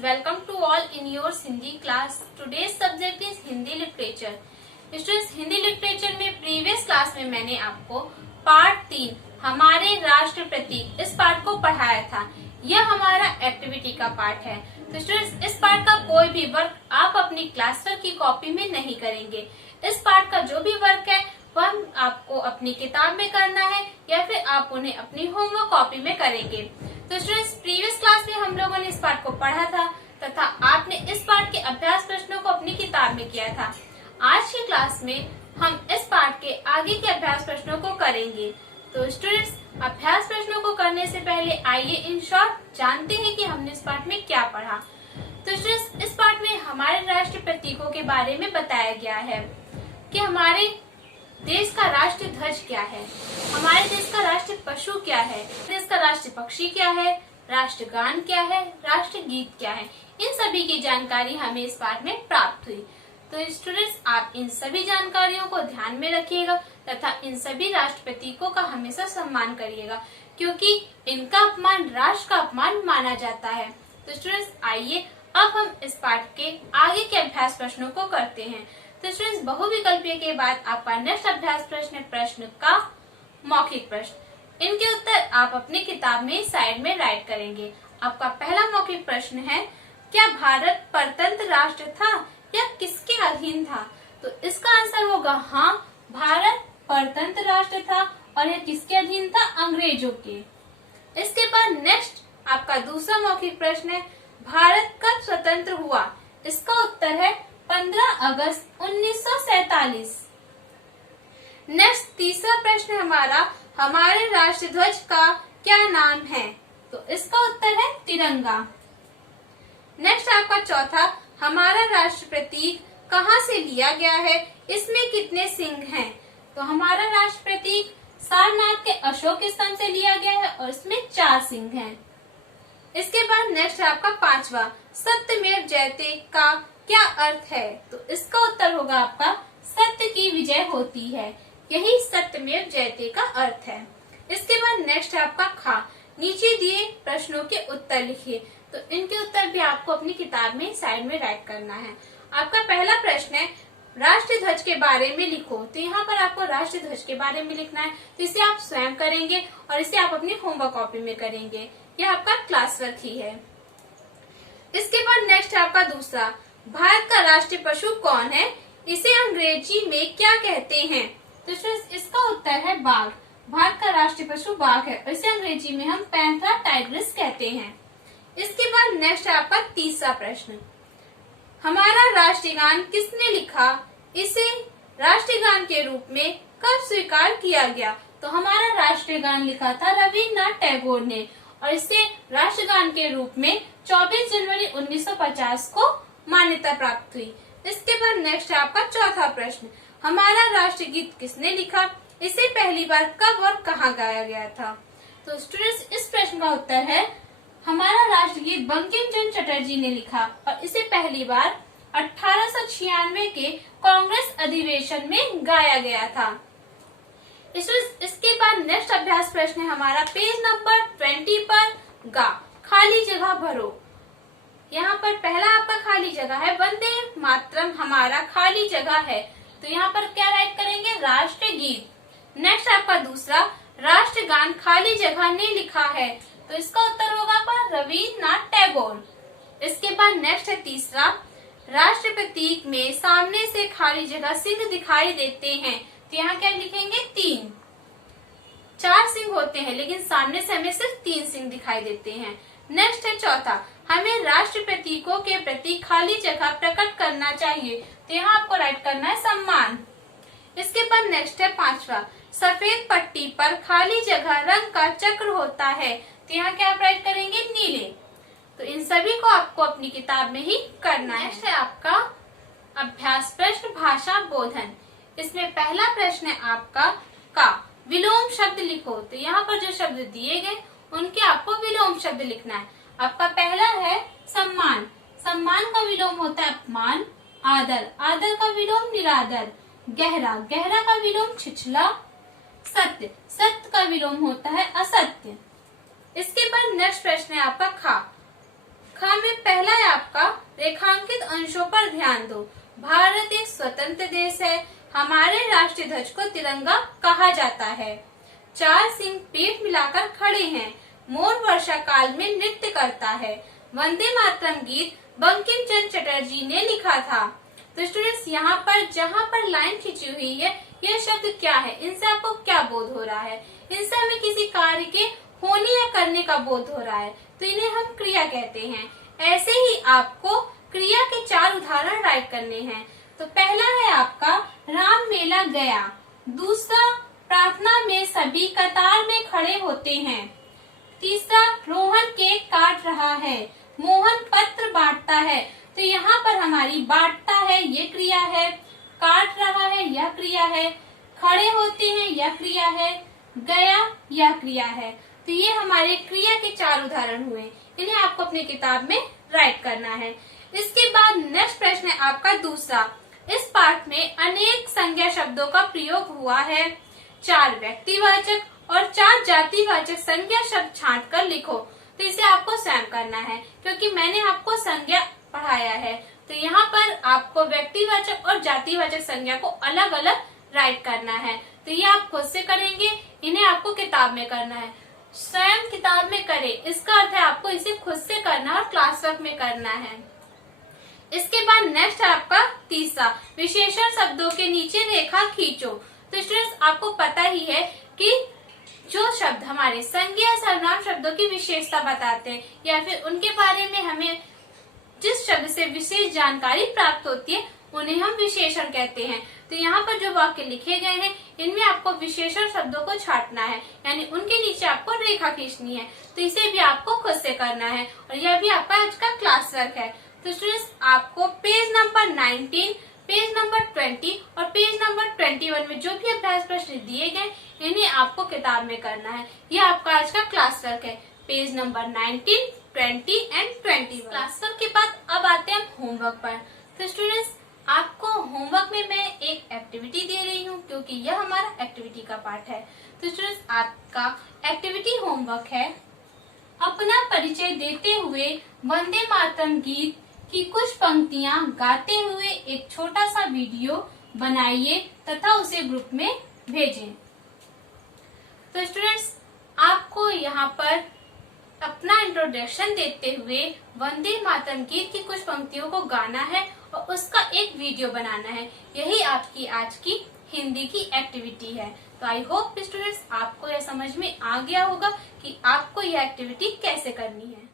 welcome to all in your Hindi class. Today's subject is Hindi literature. Students, Hindi literature में previous class में मैंने आपको part 3 हमारे राष्ट्र प्रतीक इस पार्ट को पढ़ाया था। यह हमारा एक्टिविटी का पार्ट है। तो स्टूडेंट्स, इस पार्ट का कोई भी वर्क आप अपनी क्लास वर्क की कॉपी में नहीं करेंगे। इस पार्ट का जो भी वर्क है वह आपको अपनी किताब में करना है या फिर आप उन्हें अपनी होमवर्क कॉपी में करेंगे। तो स्टूडेंट्स, प्रीवियस क्लास में हम लोगों ने इस पार्ट को पढ़ा था तथा आपने इस पार्ट के अभ्यास प्रश्नों को अपनी किताब में किया था। आज की क्लास में हम इस पार्ट के आगे के अभ्यास प्रश्नों को करेंगे। तो स्टूडेंट्स, अभ्यास प्रश्नों को करने से पहले आइए इन शॉर्ट जानते हैं कि हमने इस पार्ट में क्या पढ़ा। तो स्टूडेंट्स, इस पार्ट में हमारे राष्ट्र प्रतीकों के बारे में बताया गया है कि हमारे देश का राष्ट्र ध्वज क्या है, हमारे देश का राष्ट्र पशु क्या है, देश का राष्ट्र पक्षी क्या है, राष्ट्रगान क्या है, राष्ट्र गीत क्या है। इन सभी की जानकारी हमें इस पाठ में प्राप्त हुई। तो स्टूडेंट्स, आप इन सभी जानकारियों को ध्यान में रखिएगा तथा इन सभी राष्ट्र प्रतीकों का हमेशा सम्मान करिएगा, क्योंकि इनका अपमान राष्ट्र का अपमान माना जाता है। तो स्टूडेंट्स, आइए अब हम इस पाठ के आगे के अभ्यास प्रश्नों को करते हैं। तो स्टूडेंट्स, बहुविकल्पीय के बाद आपका नेक्स्ट अभ्यास प्रश्न का मौखिक प्रश्न। इनके उत्तर आप अपनी किताब में साइड में राइट करेंगे। आपका पहला मौखिक प्रश्न है, क्या भारत परतंत्र राष्ट्र था या किसके अधीन था? तो इसका आंसर होगा हाँ, भारत परतंत्र राष्ट्र था और यह किसके अधीन था? अंग्रेजों के। इसके बाद नेक्स्ट आपका दूसरा मौखिक प्रश्न है, भारत कब स्वतंत्र हुआ? इसका उत्तर है 15 अगस्त 1947। नेक्स्ट तीसरा प्रश्न हमारा, हमारे राष्ट्र ध्वज का क्या नाम है? तो इसका उत्तर है तिरंगा। नेक्स्ट आपका चौथा, हमारा राष्ट्र प्रतीक कहाँ से लिया गया है? इसमें कितने सिंह हैं? तो हमारा राष्ट्र प्रतीक सारनाथ के अशोक स्तंभ से लिया गया है और इसमें 4 सिंह हैं। इसके बाद नेक्स्ट आपका पांचवा, सत्यमेव जयते का क्या अर्थ है? तो इसका उत्तर होगा आपका सत्य की विजय होती है, यही सत्यमेव जयते का अर्थ है। इसके बाद नेक्स्ट है आपका खा, नीचे दिए प्रश्नों के उत्तर लिखिए। तो इनके उत्तर भी आपको अपनी किताब में साइड में राइट करना है। आपका पहला प्रश्न है, राष्ट्र ध्वज के बारे में लिखो। तो यहाँ पर आपको राष्ट्र ध्वज के बारे में लिखना है। तो इसे आप स्वयं करेंगे और इसे आप अपनी होमवर्क कॉपी में करेंगे। यह आपका क्लास वर्क ही है। इसके बाद नेक्स्ट है आपका दूसरा, भारत का राष्ट्रीय पशु कौन है? इसे अंग्रेजी में क्या कहते हैं? तो इसका उत्तर है बाघ। भारत का राष्ट्रीय पशु बाघ है और इसे अंग्रेजी में हम पैंथरा टाइग्रिस कहते हैं। इसके बाद नेक्स्ट है आपका तीसरा प्रश्न, हमारा राष्ट्रीय गान किसने लिखा? इसे राष्ट्रीय गान के रूप में कब स्वीकार किया गया? तो हमारा राष्ट्रीय गान लिखा था रविन्द्रनाथ टैगोर ने और इसे राष्ट्रगान के रूप में 24 जनवरी 1950 को मान्यता प्राप्त हुई। इसके बाद नेक्स्ट है आपका चौथा प्रश्न, हमारा राष्ट्रीय गीत किसने लिखा? इसे पहली बार कब और कहाँ गाया गया था? तो स्टूडेंट्स, इस प्रश्न का उत्तर है हमारा राष्ट्रीय गीत बंकिम चंद्र चटर्जी ने लिखा और इसे पहली बार 1896 के कांग्रेस अधिवेशन में गाया गया था। इसके बाद नेक्स्ट अभ्यास प्रश्न है हमारा पेज नंबर 20 पर, गा खाली जगह भरो। यहाँ पर पहला आपका खाली जगह है, वंदे मातरम हमारा खाली जगह है। तो यहाँ पर क्या राइट करेंगे? राष्ट्र गीत। नेक्स्ट आपका दूसरा, राष्ट्रगान खाली जगह ने लिखा है। तो इसका उत्तर होगा पर रविन्द्रनाथ टैगोर। इसके बाद नेक्स्ट है तीसरा, राष्ट्र प्रतीक में सामने से खाली जगह सिंह दिखाई देते हैं। तो यहाँ क्या लिखेंगे? 3। 4 सिंह होते हैं लेकिन सामने से हमें सिर्फ 3 सिंह दिखाई देते हैं। नेक्स्ट है चौथा, हमें राष्ट्र प्रतीकों के प्रति खाली जगह प्रकट करना चाहिए। तो यहाँ आपको राइट करना है सम्मान। इसके बाद नेक्स्ट है पांचवा, सफेद पट्टी पर खाली जगह रंग का चक्र होता है। तो यहाँ क्या आप राइट करेंगे? नीले। तो इन सभी को आपको अपनी किताब में ही करना है। नेक्स्ट है आपका अभ्यास प्रश्न भाषा बोधन। इसमें पहला प्रश्न है आपका का विलोम शब्द लिखो। तो यहाँ पर जो शब्द दिए गए उनके आपको विलोम शब्द लिखना है। आपका पहला है सम्मान। सम्मान का विलोम होता है अपमान। आदर, आदर का विलोम निरादर। गहरा, गहरा का विलोम छिछला। सत्य, सत्य का विलोम होता है असत्य। इसके बाद नेक्स्ट प्रश्न है आपका खा। खा में पहला है रेखांकित अंशों पर ध्यान दो। भारत एक स्वतंत्र देश है। हमारे राष्ट्रीय ध्वज को तिरंगा कहा जाता है। 4 सिंह पीठ मिलाकर खड़े हैं। मोर वर्षा काल में नृत्य करता है। वंदे मातरम गीत बंकिम चंद्र चटर्जी ने लिखा था। तो स्टूडेंट्स, यहाँ पर जहाँ पर लाइन खींची हुई है, यह शब्द क्या है, इनसे आपको क्या बोध हो रहा है? इनसे हमें किसी कार्य के होने या करने का बोध हो रहा है, तो इन्हें हम क्रिया कहते हैं। ऐसे ही आपको क्रिया के 4 उदाहरण राइट करने हैं। तो पहला है आपका राम मेला गया। दूसरा, प्रार्थना में सभी कतार में खड़े होते हैं। तीसरा, रोहन केक काट रहा है। मोहन पत्र बांटता है। तो यहाँ पर हमारी बांटता है ये क्रिया है, काट रहा है यह क्रिया है, खड़े होते हैं यह क्रिया है, गया यह क्रिया है। तो ये हमारे क्रिया के 4 उदाहरण हुए। इन्हें आपको अपनी किताब में राइट करना है। इसके बाद नेक्स्ट प्रश्न है आपका दूसरा। इस पाठ में अनेक संज्ञा शब्दों का प्रयोग हुआ है। 4 व्यक्तिवाचक और 4 जातिवाचक संज्ञा शब्द छांट कर लिखो। तो इसे आपको स्वयं करना है, क्योंकि मैंने आपको संज्ञा पढ़ाया है। तो यहाँ पर आपको व्यक्तिवाचक और जातिवाचक संज्ञा को अलग अलग राइट करना है। तो ये आप खुद से करेंगे, इन्हें आपको किताब में करना है। स्वयं किताब में करें, इसका अर्थ है आपको इसे खुद से करना और क्लास वर्क में करना है। इसके बाद नेक्स्ट है आपका तीसरा, विशेषण शब्दों के नीचे रेखा खींचो। तो स्टूडेंट्स, आपको पता ही है कि जो शब्द हमारे संज्ञा सर्वनाम शब्दों की विशेषता बताते हैं या फिर उनके बारे में हमें जिस शब्द से विशेष जानकारी प्राप्त होती है, उन्हें हम विशेषण कहते हैं। तो यहाँ पर जो वाक्य लिखे गए हैं, इनमें आपको विशेषण शब्दों को छांटना है, यानी उनके नीचे आपको रेखा खींचनी है। तो इसे भी आपको खुद से करना है और यह भी आपका आज का क्लास वर्क है। तो स्टूडेंट्स, आपको पेज नंबर 19, पेज नंबर 20 और पेज नंबर 21 में जो भी अभ्यास प्रश्न दिए गए, इन्हें आपको किताब में करना है। यह आपका आज का क्लास वर्क है, page number 19, 20 and 21। Class work के बाद अब आते हैं होमवर्क पर। तो स्टूडेंट्स, आपको होमवर्क में मैं एक एक्टिविटी दे रही हूँ, क्योंकि यह हमारा एक्टिविटी का पार्ट है। तो स्टूडेंट्स, आपका एक्टिविटी होमवर्क है, अपना परिचय देते हुए वंदे मातरम गीत की कुछ पंक्तियां गाते हुए एक छोटा सा वीडियो बनाइए तथा उसे ग्रुप में भेजें। तो स्टूडेंट्स, आपको यहाँ पर अपना इंट्रोडक्शन देते हुए वंदे मातरम गीत की कुछ पंक्तियों को गाना है और उसका एक वीडियो बनाना है। यही आपकी आज की हिंदी की एक्टिविटी है। तो आई होप स्टूडेंट्स, आपको यह समझ में आ गया होगा कि आपको यह एक्टिविटी कैसे करनी है।